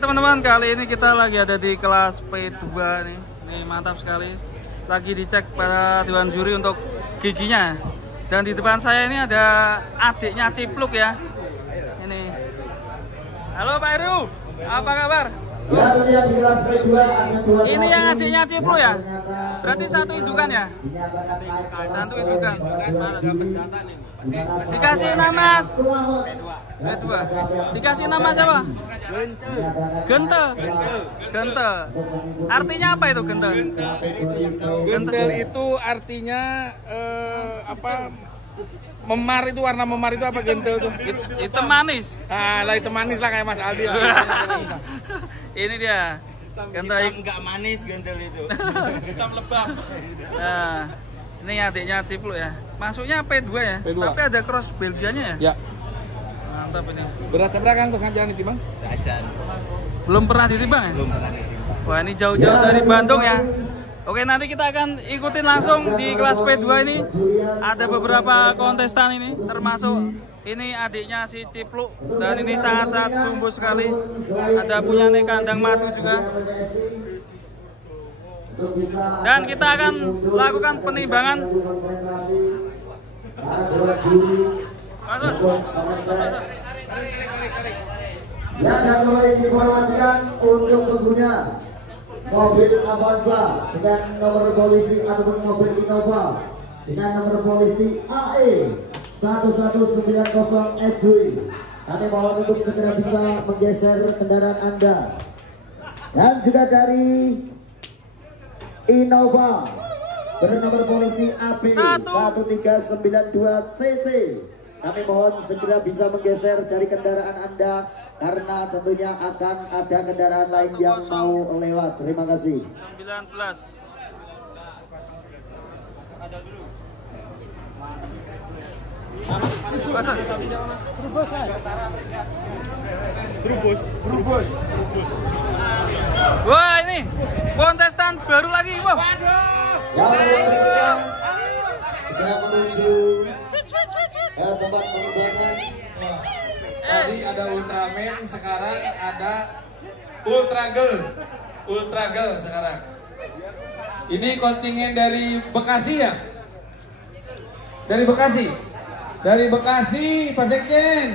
Teman-teman, kali ini kita lagi ada di kelas P2 nih. Nih mantap sekali. Lagi dicek pada dewan juri untuk giginya. Dan di depan saya ini ada adiknya Cipluk ya. Ini. Halo Pak Heru, apa kabar? Ini yang adiknya Cipluk ya? Berarti satu indukan ya? Satu indukan. Dikasih nama P2. Dikasih nama siapa? Gente. Gente. Artinya apa itu gente? Gentel itu artinya apa? Memar itu, warna memar itu apa gentel tuh? Hitam manis. Ah, lah hitam manis lah kayak Mas Aldi lah. Ini dia. Gentel enggak manis gentel itu. Hitam lebam. Nah, ini adiknya Cipluk ya. Masuknya P2 ya. P2. Tapi ada cross Belgianya ya? Ya. Mantap ini. Berat seberapa kan kos ngajaran ditimbang? Jajan. Belum pernah ditimbang ya? Belum pernah ditimbang. Wah, ini jauh-jauh dari Bandung ya. Oke, nanti kita akan ikutin langsung di kelas P2 ini. Ada beberapa kontestan ini, termasuk ini adiknya si Cipluk. Dan ini sangat-sangat sumbu sekali. Ada punya kandang madu juga. Dan kita akan lakukan penimbangan. Ya, dan kembali diinformasikan untuk pengguna mobil Avanza dengan nomor polisi ataupun mobil Innova dengan nomor polisi AE 1190 SW. Kami mohon untuk segera bisa menggeser kendaraan Anda. Dan juga dari Innova bernomor polisi AP 1392 CC. Kami mohon segera bisa menggeser dari kendaraan Anda karena tentunya akan ada kendaraan lain yang mau lewat. Terima kasih. 19. Berubus. Wah, ini kontestan baru lagi. Wah. Yang berikutnya segera menuju tempat pembuatan. Tadi ada Ultraman, sekarang ada Ultra Girl sekarang. Ini kontingen dari Bekasi ya? Dari Bekasi, Pak Sekjen.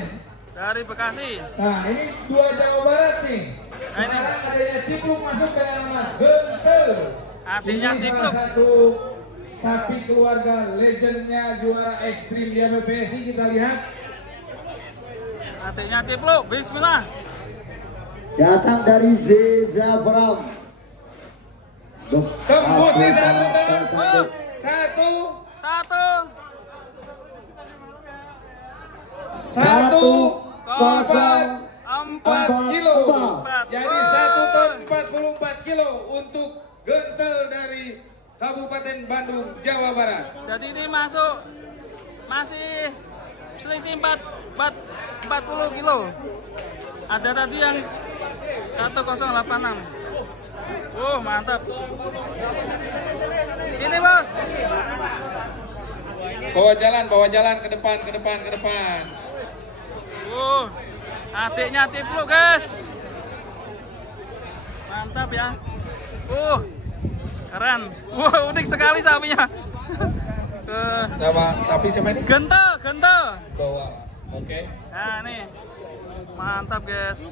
Dari Bekasi. Nah, ini dua Jawa Barat nih. Sekarang adanya Cipluk masuk ke nama Gentel. Artinya ini Cipluk. salah satu sapi keluarga legendnya juara ekstrim di PSI, kita lihat. Adiknya Cipluk, bismillah. Datang dari Zezabram. Tembus di satu 4 kilo. Jadi 1 ton 44 kilo untuk Gentel dari Kabupaten Bandung, Jawa Barat. Jadi ini masih selisih 40 kilo. Ada tadi yang 1086. Mantap. Ini bos. Bawa jalan ke depan. Adiknya Cipluk guys. Mantap ya. Keren. Unik sekali sapinya. Sama sapi siapa ini? Gente. Bawa. Oke. Nah nih. Mantap guys.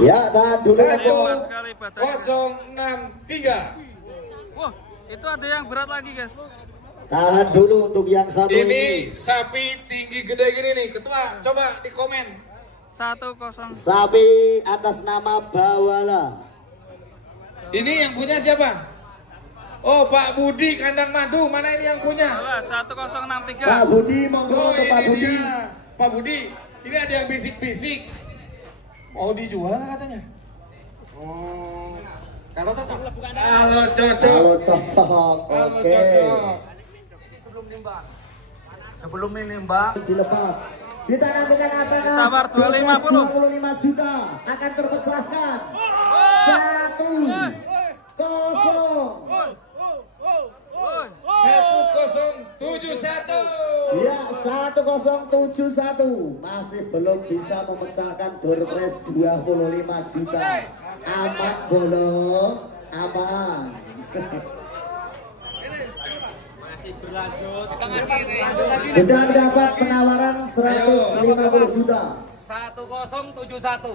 Ya, dan dulu 1-0-6-3. Itu ada yang berat lagi guys. tahan dulu untuk yang satu ini. Sapi tinggi gede gini nih, Ketua. Coba di komen. 1-0. Sapi atas nama Bawala. Ini yang punya siapa? Oh, Pak Budi kandang madu. Mana ini yang punya? 1063. Pak Budi, monggo untuk Pak Budi. Pak Budi, ini ada yang bisik-bisik. Mau dijual katanya. Kalau cocok. Kalau cocok. Oke. Sebelum menimbang Dilepas. Kita nantikan apakah Tawar 250. 25 juta akan terpecahkan. 1-0. 1071. Ya, 1-0. 1071 masih belum bisa memecahkan door prize 25 juta. Aman bolong, aman. Sudah mendapat penawaran 150 juta. 1071.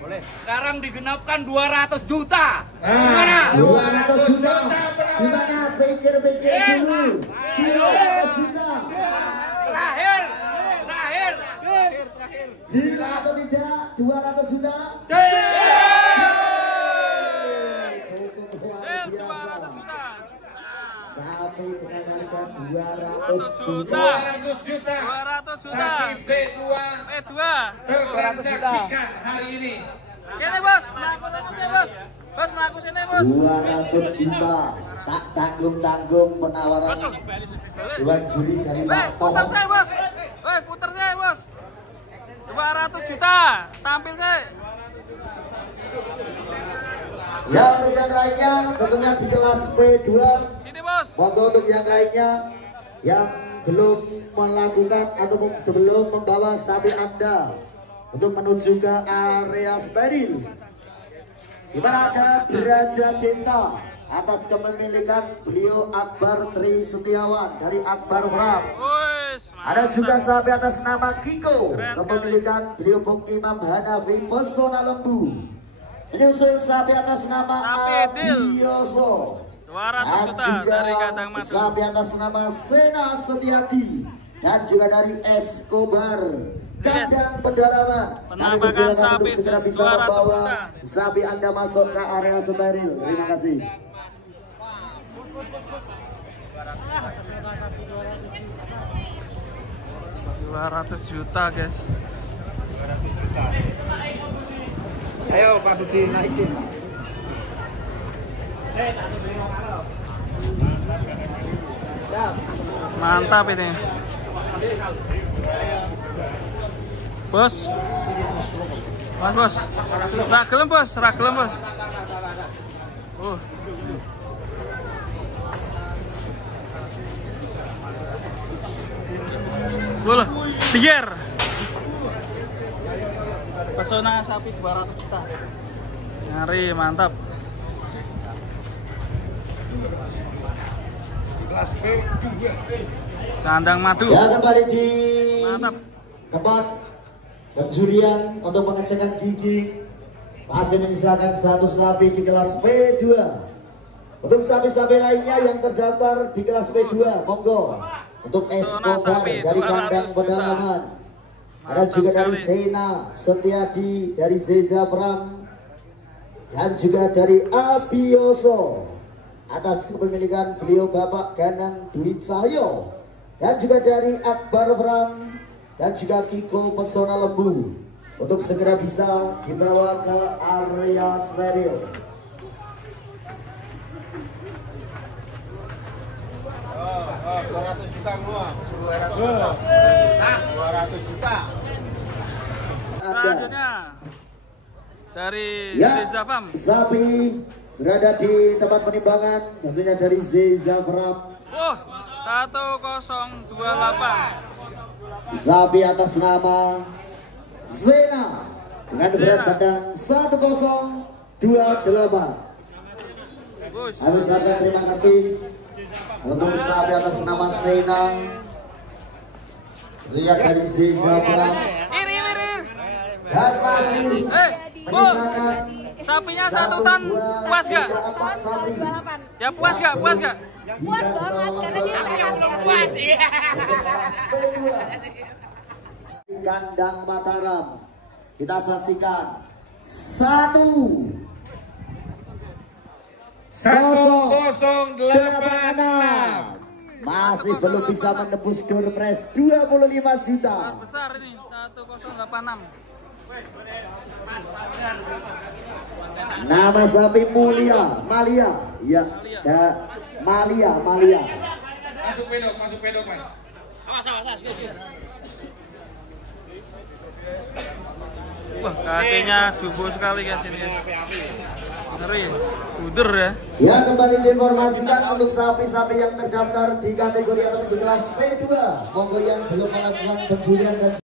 Boleh. Sekarang digenapkan 200 juta. Gimana? 200 juta. Gimana? Pikir-pikir dulu. 200 juta. Terakhir. Gila atau tidak? 200 juta. Sampai dengan harga 200 juta. 200 juta. B2 tertransaksikan hari ini. Kene bos, melaku sini bos. Bos melaku sini bos. 200 juta. Tak tanggung-tanggung penawaran Dewan Juri dari Pak Putar saya bos. Putar saya bos. 200 juta. Tampil saya. Yang yang lainnya tentunya di kelas P2. Sini bos. Monggo untuk yang lainnya yang belum melakukan atau belum membawa sapi Anda untuk menuju ke area steril. Di mana ada Raja Genta atas kepemilikan beliau Akbar Tri Setiawan dari Akbar Farm. Ada juga sapi atas nama Kiko, kepemilikan beliau Bung Imam Hanafi Pesona Lembu. Menyusul sapi atas nama Abioso. 200 juta dari Kandang Madu. Sapi atas nama Sena Setiati dan juga dari Escobar Kandang Pedalaman. Penampakan sapi segera bisa membawa sapi Anda masuk ke area steril. Terima kasih. 200 juta guys. 200 juta. Ayo Pak Budi naikin. Mantap ini. Bos. Bos. Ragelem bos, bos. Boleh, tiger. Pesona sapi 200 juta. Nyari, mantap. Kelas B2. Kandang Madu. Ya, kembali di mantap. Tempat penjurian untuk pengecekan gigi. Masih menyisakan satu sapi di kelas P2. Untuk sapi-sapi lainnya yang terdaftar di kelas P2, monggo. Untuk Escobar dari Kandang Pedalaman. Ada juga dari Sena Setiadi dari Zeza Pram. Dan juga dari Abioso atas kepemilikan beliau Bapak Ganang Dwi Cahyo. Dan juga dari Akbar Pram dan juga Kiko Pesona Lembu. Untuk segera bisa dibawa ke area steril. Oh, 200 juta semua. 200 juta. Nah, 200 juta. Selanjutnya dari Zeza Farm. Sapi berada di tempat penimbangan, tentunya dari Zeza Farm. 1028. Sapi atas nama Zena dengan berat badan 1028. Kami ucapkan terima kasih untuk sapi atas nama Zena. Lihat dari Zeza Farm. Dan masih menyisakan sapinya 1 ton, puas gak? Ya puas gak? Puas gak? Puas banget karena dia sehat. Puas, iya. Kandang Mataram. Kita saksikan 1-0-8-6. Masih belum bisa menembus door prize 25 juta. Besar ini 1086. Nama sapi Malia, ya, Malia. Masuk pedok mas. Awas. Wah, kakinya jumbo sekali guys ini. Ngeri, udur ya. Ya, kembali diinformasikan untuk sapi-sapi yang terdaftar di kategori atau di kelas P2. Monggo yang belum melakukan pencurian dan